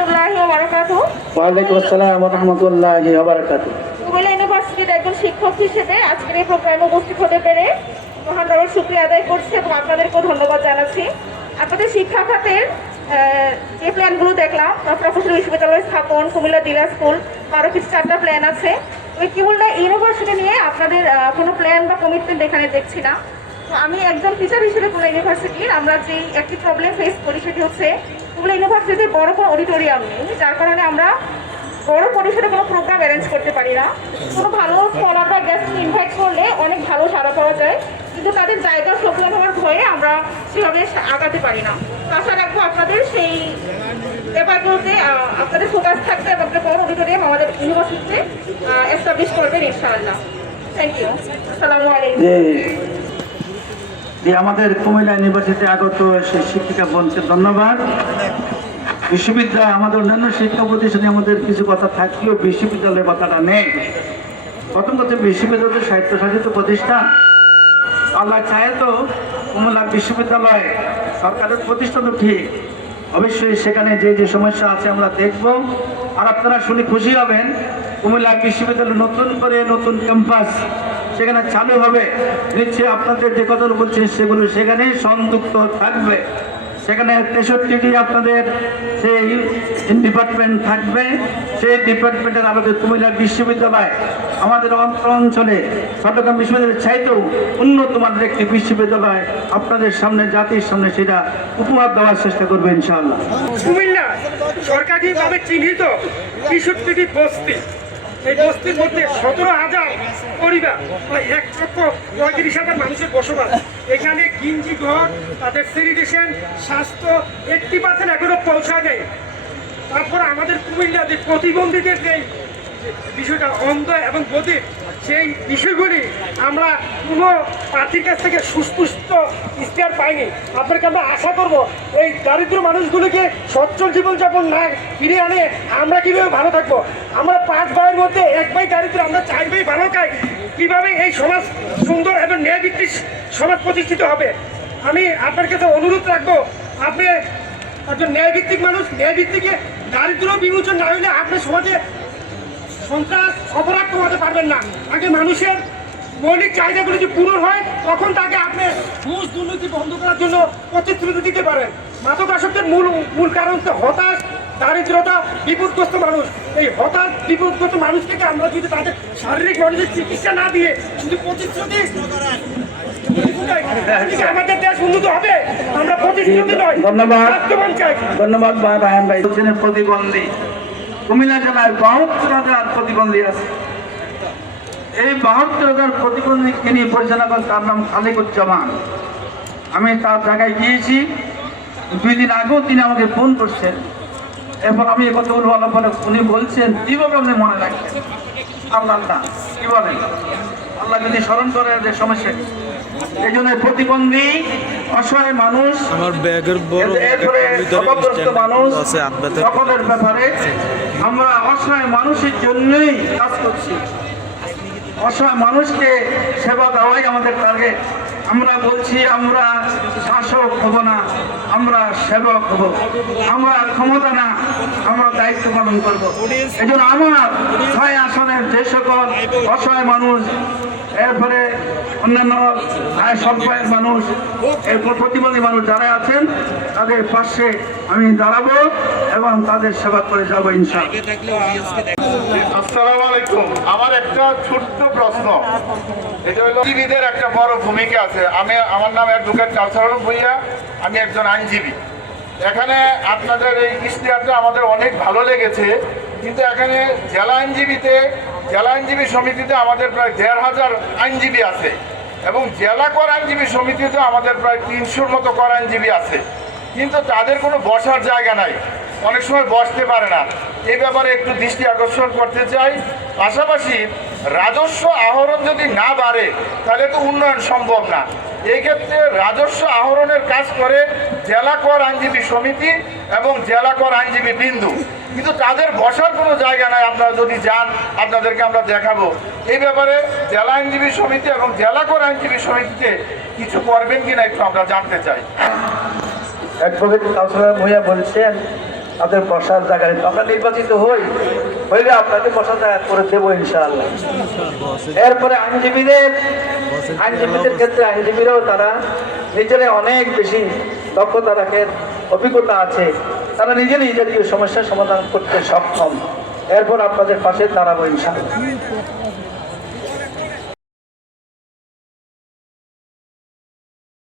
রহমতুল্লাহি ওয়া বারাকাতুহু। ওয়ালাইকুম আসসালাম ওয়া রাহমাতুল্লাহি ওয়া বারাকাতুহু। কুমিল্লা ইউনিভার্সিটির একজন শিক্ষক হিসেবে আজকের এই প্রোগ্রামে উপস্থিত হতে পেরে মহান রবের শুকরিয়া আদায় করছি এবং আপনাদেরকেও ধন্যবাদ জানাচ্ছি। আপনাদের শিক্ষা খাতের যে প্ল্যানগুলো দেখলাম, প্রফেসর বিশ্ববিদ্যালয় স্থাপন, কুমিল্লা জেলা স্কুল, আরও কিছু 4টা প্ল্যান আছে। ওই কুমিল্লা ইউনিভার্সিটি নিয়ে আপনাদের কোনো প্ল্যান বা কমিটমেন্ট এখানে দেখছি না। তো আমি একজন টিচার হিসেবে কুমিল্লা ইউনিভার্সিটির আমরা যে একটি প্রবলেম ফেস করি সেটি হচ্ছে কুমিল্লা ইউনিভার্সিটিতে বড় কোনো অডিটোরিয়াম নেই, যার কারণে আমরা বড় পরিসরে কোনো প্রোগ্রাম অ্যারেঞ্জ করতে পারি না। কোনো ভালো স্কলার বা গেস্টকে ইনভাইট করলে অনেক ভালো সাড়া পাওয়া যায়, কিন্তু তাদের জায়গা সংকুলন হওয়ার ভয়ে আমরা সেভাবে আগাতে পারি না। তো আশা রাখবো আপনাদের সেই ব্যাপারগুলোতে আপনাদের ফোকাস থাকবে এবং একটা বড় অডিটোরিয়াম আমাদের ইউনিভার্সিটিতে এস্টাবলিশ করবেন ইনশাআল্লাহ। Thank you. আসসালামু আলাইকুম। আমাদের কুমিল্লা ইউনিভার্সিটি আগত সেই শিক্ষিকা বোনকে ধন্যবাদ। বিশ্ববিদ্যালয় আমাদের অন্যান্য শিক্ষা প্রতিষ্ঠানে আমাদের কিছু কথা থাকলেও বিশ্ববিদ্যালয়ের কথাটা নেই। প্রথম কথা, বিশ্ববিদ্যালয় স্বায়ত্তশাসিত প্রতিষ্ঠান। আল্লাহ চায় তো কুমিল্লা বিশ্ববিদ্যালয় সরকারের প্রতিষ্ঠান তো ঠিক, অবশ্যই সেখানে যে যে সমস্যা আছে আমরা দেখব। আর আপনারা শুনে খুশি হবেন, কুমিল্লা বিশ্ববিদ্যালয় নতুন করে নতুন ক্যাম্পাস সেখানে চালু হবে। নিশ্চয়ই আপনাদের যে কথাগুলো বলছেন সেগুলো সেখানে সংযুক্ত থাকবে। সেখানে 63টি আপনাদের সেই ডিপার্টমেন্ট থাকবে। সেই ডিপার্টমেন্টের আলোকে কুমিল্লা বিশ্ববিদ্যালয় আমাদের অঞ্চলে চট্টগ্রাম বিশ্ববিদ্যালয়ের চাইতেও উন্নত মানের একটি বিশ্ববিদ্যালয় আপনাদের সামনে, জাতির সামনে সেটা উপহার দেওয়ার চেষ্টা করবে ইনশাআল্লাহ। কুমিল্লা সরকারিভাবে চিহ্নিত 63টি বস্তি, এই বস্তির মধ্যে 17,000 পরিবার, 1,35,000 মানুষের বসবাস। এখানে গিঞ্জি ঘর, তাদের স্যানিটেশন, স্বাস্থ্য 80% এখনো পৌঁছায় নেই। তারপর আমাদের কুমিল্লা যে প্রতিবন্ধীদের যেই বিষয়টা অন্ধ এবং বধির, সেই বিষয়গুলি আমরা কোনো প্রার্থীর কাছ থেকে সুস্পষ্ট ইশতেহার পাইনি। আপনাকে আমরা আশা করব এই দারিদ্র মানুষগুলিকে সচ্ছল জীবনযাপন না ফিরে আনে আমরা কীভাবে ভালো থাকবো। আমরা 5 ভাইয়ের মধ্যে 1 ভাই দারিদ্র, আমরা 4 ভাই ভালো খাই। কীভাবে এই সমাজ সুন্দর এবং ন্যায়ভিত্তিক সমাজ প্রতিষ্ঠিত হবে? আমি আপনার কাছে অনুরোধ রাখবো, আপনি একজন ন্যায়ভিত্তিক মানুষ, ন্যায়ভিত্তিকে দারিদ্র বিমোচন না হলে আপনার সমাজে সন্ত্রাস অপরাধ কমাতে পারবেন না। আগে মানুষের মৌলিক চাহিদাগুলি যদি পূরণ হয় তখন তাকে আপনি ঘুষ দুর্নীতি বন্ধ করার জন্য প্রতিশ্রুতি দিতে পারেন। মাদকাসক্তের মূল কারণ হচ্ছে হতাশ, দারিদ্রতা, বিপদগ্রস্ত মানুষ। এই হতাশ বিপদগ্রস্ত মানুষ থেকে আমরা যদি তাদের শারীরিক মানসিক চিকিৎসা না দিয়ে শুধু প্রতিশ্রুতি, আমাদের দেশ উন্নত হবে, আমরা প্রতিশ্রুতি নয়। ধন্যবাদ চাই। ধন্যবাদ রায়হান ভাই। প্রতিবন্ধী কুমিল্লা জেলায় 72,000 প্রতিবন্ধী আছে। এই 72,000 প্রতিবন্ধীকে নিয়ে পরিচালনা করেন, তার নাম খালিকুজ্জামান। আমি তার জায়গায় গিয়েছি, 2 দিন আগেও তিনি আমাকে ফোন করছেন। এরপর আমি এ কথা বলবো, আল্লাহ উনি বলছেন কীভাবে আপনি মনে রাখছেন। আল্লাহ কি বলেন, আল্লাহ যদি স্মরণ করে যে সমস্যা, এই জন্য প্রতিবন্ধী অসহায় মানুষ, মানুষ সকলের ব্যাপারে আমরা অসহায় মানুষের জন্যই কাজ করছি। অসহায় মানুষকে সেবা দেওয়াই আমাদের টার্গেট। আমরা বলছি আমরা শাসক হব না, আমরা সেবক হব। আমরা ক্ষমতা না, আমরা দায়িত্ব পালন করব। এই জন্য আমার 6 আসনের যে সকল অসহায় মানুষ, এরপরে অন্যান্য সম্প্রদায়ের মানুষ, এরপর প্রতিবন্ধী মানুষ যারা আছেন তাদের পাশে আমি দাঁড়াবো এবং তাদের সেবা করে যাবো ইনশাআল্লাহ। আসসালামু আলাইকুম। আমার একটা ছোট্ট প্রশ্ন, এটা হলো আইনজীবীদের একটা বড় ভূমিকা আছে। আমার নাম অ্যাডভোকেট কাউসার ভূঁইয়া, আমি একজন আইনজীবী। এখানে আপনাদের এই ইশতেহারটা আমাদের অনেক ভালো লেগেছে, কিন্তু এখানে জেলা আইনজীবী সমিতিতে আমাদের প্রায় 1,500 আইনজীবী আছে এবং জেলা কর আইনজীবী সমিতিতে আমাদের প্রায় 300-র মতো কর আইনজীবী আছে, কিন্তু তাদের কোনো বসার জায়গা নাই, অনেক সময় বসতে পারে না। এই ব্যাপারে একটু দৃষ্টি আকর্ষণ করতে চাই। পাশাপাশি রাজস্ব আহরণ যদি না বাড়ে তাহলে তো উন্নয়ন সম্ভব না। এই ক্ষেত্রে রাজস্ব আহরণের কাজ করে জেলা কর আইনজীবী সমিতি এবং জেলা কর আইনজীবী বিন্দু, কিন্তু তাদের বসার কোনো জায়গা নাই। আপনারা যদি যান আপনাদেরকে আমরা দেখাবো। এই ব্যাপারে জেলা আইনজীবী সমিতি এবং জেলা কর আইনজীবী সমিতিতে কিছু করবেন কিনা একটু আমরা জানতে চাই। অ্যাডভোকেট কাউসার ভূঁইয়া বলছেন আপনাদের বসার জায়গায় আমরা নির্বাচিত হইলে আপনাকে বসার জায়গা করে দেবো ইনশাআল্লাহ। এরপরে আইনজীবীদের ক্ষেত্রে আইনজীবীরাও তারা নিজেরাই অনেক বেশি দক্ষতা রাখেন, অভিজ্ঞতা আছে, তারা নিজেরাই জাতীয় সমস্যার সমাধান করতে সক্ষম। এরপর আপনাদের পাশে দাঁড়াবো ইনশাআল্লাহ।